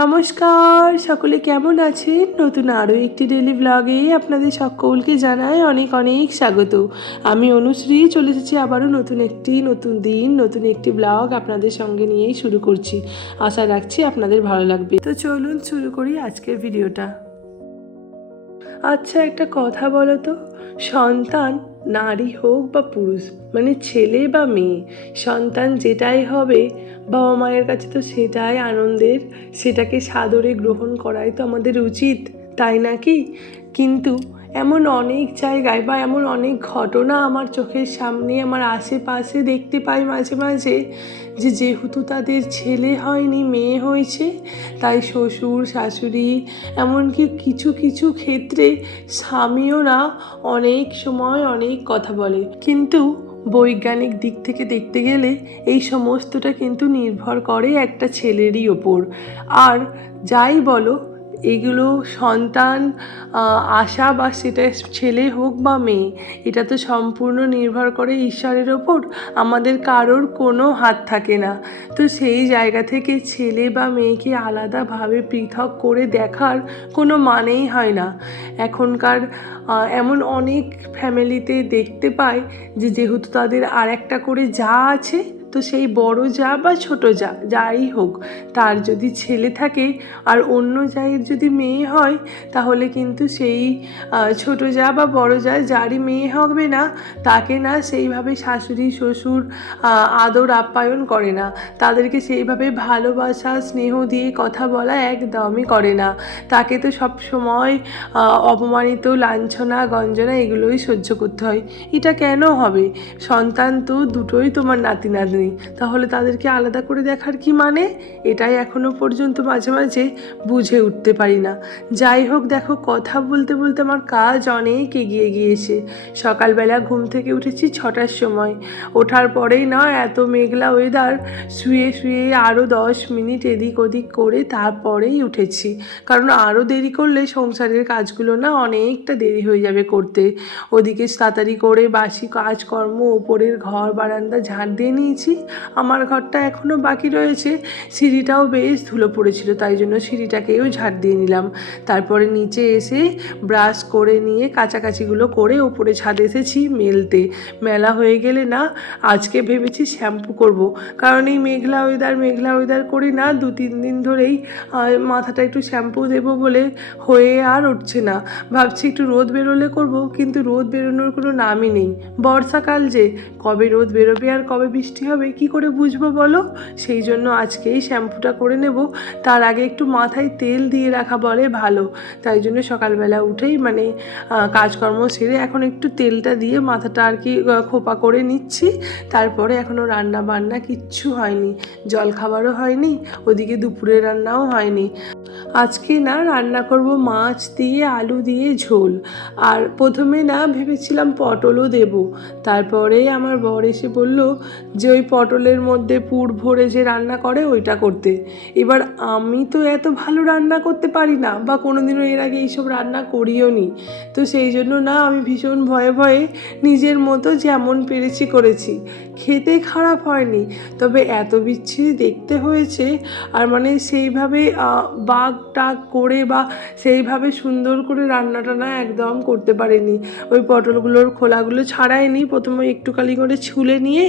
নমস্কার, সকলে কেমন আছেন? নতুন আরও একটি ডেইলি ব্লগে আপনাদের সকলকে জানাই অনেক অনেক স্বাগত। আমি অনুশ্রী চলে এসেছি আবারও নতুন দিন নতুন একটি ব্লগ আপনাদের সঙ্গে নিয়েই শুরু করছি। আশা রাখছি আপনাদের ভালো লাগবে। তো চলুন শুরু করি আজকের ভিডিওটা। আচ্ছা, একটা কথা বলো তো, সন্তান নারী হোক বা পুরুষ, মানে ছেলে বা মেয়ে, সন্তান যেটাই হবে বাবা মায়ের কাছে তো সেটাই আনন্দের, সেটাকে সাদরে গ্রহণ করাই তো আমাদের উচিত, তাই নাকি? কিন্তু এমন অনেক জায়গায় বা এমন অনেক ঘটনা আমার চোখের সামনে, আমার আশেপাশে দেখতে পাই মাঝে মাঝে, যেহেতু তাদের ছেলে হয়নি, মেয়ে হয়েছে, তাই শ্বশুর শাশুড়ি, এমনকি কিছু কিছু ক্ষেত্রে স্বামীও না অনেক সময় অনেক কথা বলে। কিন্তু বৈজ্ঞানিক দিক থেকে দেখতে গেলে এই সমস্তটা কিন্তু নির্ভর করে একটা ছেলেরই ওপর। আর যাই বলো, এগুলো সন্তান আশা বা সেটা ছেলে হোক বা মেয়ে, এটা তো সম্পূর্ণ নির্ভর করে ঈশ্বরের ওপর, আমাদের কারোর কোনো হাত থাকে না। তো সেই জায়গা থেকে ছেলে বা মেয়েকে আলাদাভাবে পৃথক করে দেখার কোনো মানেই হয় না। এখনকার এমন অনেক ফ্যামিলিতে দেখতে পাই যেহেতু তাদের আর একটা করে যা আছে, তো সেই বড় যা বা ছোট যা যাই হোক, তার যদি ছেলে থাকে আর অন্য জায়ের যদি মেয়ে হয়, তাহলে কিন্তু সেই ছোট যা বা বড় যা যারই মেয়ে হবে না, তাকে না সেইভাবে শাশুড়ি শ্বশুর আদর আপ্যায়ন করে না, তাদেরকে সেইভাবে ভালোবাসা স্নেহ দিয়ে কথা বলা একদমই করে না। তাকে তো সব সময় অপমানিত, লাঞ্ছনা গঞ্জনা এগুলোই সহ্য করতে হয়। এটা কেন হবে? সন্তান তো দুটোই তোমার নাতি নাতনি, তাহলে তাদেরকে আলাদা করে দেখার কি মানে? এটাই এখনো পর্যন্ত মাঝে মাঝে বুঝে উঠতে পারি না। যাই হোক, দেখো, কথা বলতে বলতে আমার কাজ অনেক এগিয়ে গিয়েছে। সকালবেলা ঘুম থেকে উঠেছি 6টার সময়। ওঠার পরেই না এত মেঘলা ওয়েদার, শুয়ে শুয়ে আরও 10 মিনিট এদিক ওদিক করে তারপরেই উঠেছি, কারণ আরও দেরি করলে সংসারের কাজগুলো না অনেকটা দেরি হয়ে যাবে করতে। ওদিকে তাড়াতাড়ি করে বাসি কাজকর্ম, ওপরের ঘর বারান্দা ঝাড় দিয়ে নিয়েছি। আমার ঘরটা এখনও বাকি রয়েছে, সিঁড়িটাও বেশ ধুলো পড়েছিল, তাই জন্য সিঁড়িটাকেও ঝাড় দিয়ে নিলাম। তারপরে নিচে এসে ব্রাশ করে নিয়ে কাচাকাচিগুলো করে ওপরে ছাদে এসেছি মেলতে। মেলা হয়ে গেলে না আজকে ভেবেছি শ্যাম্পু করব, কারণ এই মেঘলা ওয়েদার করে না 2-3 দিন ধরেই মাথাটা একটু শ্যাম্পু দেবো বলে হয়ে আর উঠছে না। ভাবছি একটু রোদ বেরোলে করব, কিন্তু রোদ বেরোনোর কোনো নামই নেই। বর্ষাকাল যে, কবে রোদ বেরোবে আর কবে বৃষ্টি হবে কি করে বুঝবো বলো? সেই জন্য আজকেই শ্যাম্পুটা করে নেব, তার আগে একটু মাথায় তেল দিয়ে রাখা বলে ভালো। তাই জন্য সকালবেলা উঠেই মানে কাজকর্ম সেরে এখন একটু তেলটা দিয়ে মাথাটা আর কি খোপা করে নিচ্ছি। তারপরে এখনও রান্না বান্না কিচ্ছু হয়নি, জলখাবারও হয়নি, ওদিকে দুপুরের রান্নাও হয়নি। আজকে না রান্না করব মাছ দিয়ে আলু দিয়ে ঝোল। আর প্রথমে না ভেবেছিলাম পটলও দেব, তারপরে আমার বর এসে বলল যে ওই পটলের মধ্যে পুর ভরে যে রান্না করে ওইটা করতে। এবার আমি তো এত ভালো রান্না করতে পারি না, বা কোনোদিনও এর আগে এইসব রান্না করিও নি। তো সেই জন্য না আমি ভীষণ ভয়ে ভয়ে নিজের মতো যেমন পেরেছি করেছি। খেতে খারাপ হয়নি, তবে এত বিচ্ছিরি দেখতে হয়েছে। আর মানে সেইভাবে বাগ টাগ করে বা সেইভাবে সুন্দর করে রান্নাটা না একদম করতে পারিনি। ওই পটলগুলোর খোলাগুলো ছাড়াইনি, প্রথমে একটুখানি করে ছুলে নিয়ে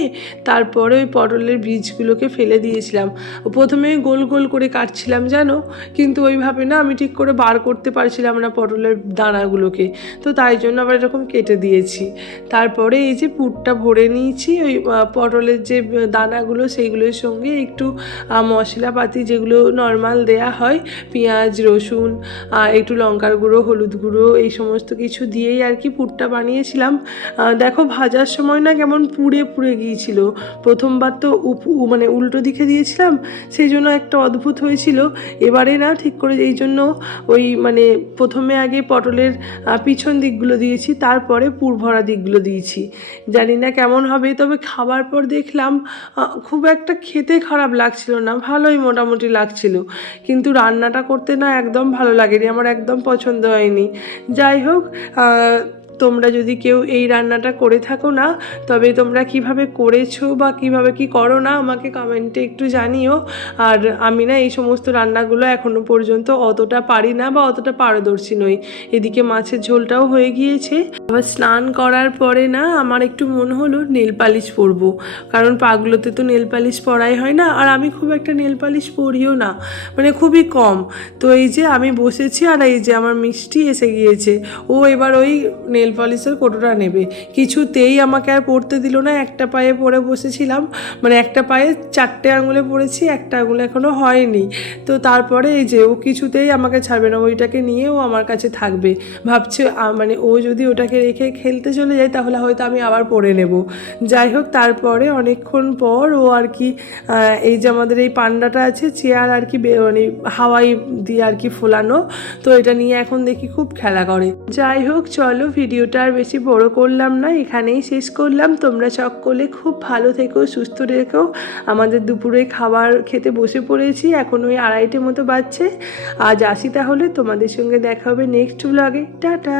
তারপরে ওই পটলের বীজগুলোকে ফেলে দিয়েছিলাম। প্রথমে গোল গোল করে কাটছিলাম জানো, কিন্তু ওইভাবে না আমি ঠিক করে বার করতে পারছিলাম না পটলের দানাগুলোকে, তো তাই জন্য আবার এরকম কেটে দিয়েছি। তারপরে এই যে পুরটা ভরে নিয়েছি, ওই পটলের যে দানাগুলো সেইগুলোর সঙ্গে একটু মশলাপাতি যেগুলো নর্মাল দেয়া হয়, পেঁয়াজ রসুন একটু লঙ্কার গুঁড়ো হলুদ গুঁড়ো এই সমস্ত কিছু দিয়েই আর কি পুরটা বানিয়েছিলাম। দেখো ভাজার সময় না কেমন পুড়ে পুড়ে গিয়েছিল, প্রথমবার তো মানে উল্টো দিকে দিয়েছিলাম, সেই জন্য একটা অদ্ভুত হয়েছিল। এবারে না ঠিক করে এই জন্য ওই মানে প্রথমে আগে পটলের পিছন দিকগুলো দিয়েছি, তারপরে পুর ভরা দিকগুলো দিয়েছি। জানি না কেমন হবে, তবে খাবার পর দেখলাম খুব একটা খেতে খারাপ লাগছিল না, ভালোই মোটামুটি লাগছিল। কিন্তু রান্নাটা করতে না একদম ভালো লাগেনি, আমার একদম পছন্দ হয়নি। যাই হোক, তোমরা যদি কেউ এই রান্নাটা করে থাকো না, তবে তোমরা কিভাবে করেছো বা কিভাবে কি করো না আমাকে কমেন্টে একটু জানিও। আর আমি না এই সমস্ত রান্নাগুলো এখনো পর্যন্ত অতটা পারি না বা অতটা পারদর্শী নই। এদিকে মাছের ঝোলটাও হয়ে গিয়েছে। আবার স্নান করার পরে না আমার একটু মনে হলো নেল পালিশ পরবো, কারণ পাগুলোতে তো নেল পালিশ পরাই হয় না, আর আমি খুব একটা নেল পালিশ পরিও না, মানে খুবই কম। তো এই যে আমি বসেছি আর এই যে আমার মিষ্টি এসে গিয়েছে, ও এবার ওই নেল পলিশের কোটোটা নেবে। কিছুতেই আমাকে আর পরতে দিল না। একটা পায়ে পরে বসেছিলাম, মানে একটা পায়ে 4টে আঙুলে পরেছি, একটা আঙুলে এখনও হয়নি। তো তারপরে এই যে ও কিছুতেই আমাকে ছাড়বে না, ওইটাকে নিয়ে ও আমার কাছে থাকবে। ভাবছে মানে ও যদি ওটাকে রেখে খেলতে চলে যায় তাহলে হয়তো আমি আবার পরে নেব। যাই হোক, তারপরে অনেকক্ষণ পর ও আর কি এই যে আমাদের এই পান্ডাটা আছে চেয়ার আর কি মানে হাওয়াই দিয়ে আর কি ফোলানো, তো এটা নিয়ে এখন দেখি খুব খেলা করে। যাই হোক, চলো ভিডিওটা আর বেশি বড় করলাম না, এখানেই শেষ করলাম। তোমরা সকলে খুব ভালো থেকো, সুস্থ রেখো। আমাদের দুপুরে খাবার খেতে বসে পড়েছি, এখন ওই 2:30 মতো বাজছে। আজ আসি তাহলে, তোমাদের সঙ্গে দেখা হবে নেক্সট ব্লগে। টাটা।